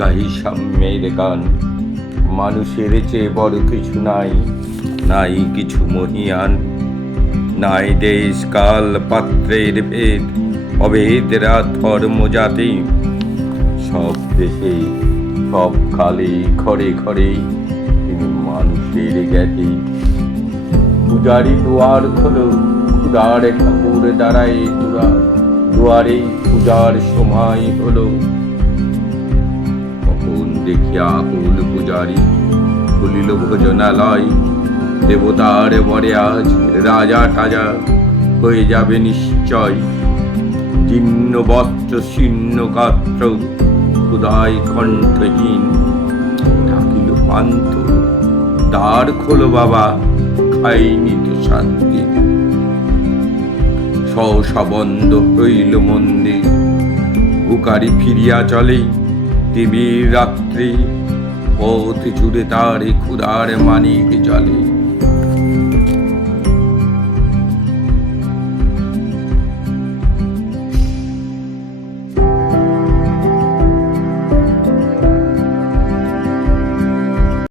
গাহি সাম্যের গান। মানুষের চেয়ে বড় কিছু নাই, নাই কিছু মহিয়ান। নাই দেশ কাল পাত্রের ভেদ, অভেদরা ধর্ম জাতি। সব দেশে সব কালে ঘরে ঘরে তিনি মানুষের জ্ঞাতি। পূজারি দুয়ার খোলো, ক্ষুধার ঠাকুর দাঁড়ায় দুয়ারে পূজার সময় হলো। তখন দেখিয়া আকুল পূজারি খুলিল ভোজনালয়। দেবতার বরে আজ রাজা টাজা হয়ে যাবে নিশ্চয়। জীর্ণ বস্ত্র শীর্ণ গাত্র ক্ষুধায় কণ্ঠহীন। ডাকিল পান্থ, দ্বার খোলো বাবা, খাইনি তো 7 দিন। সহসা বন্ধ হইল মন্দির, বুকারি ফিরিয়া চলে। তিমির রাত্রি পথ জুড়ে তার ক্ষুধার মানিক জ্বলে।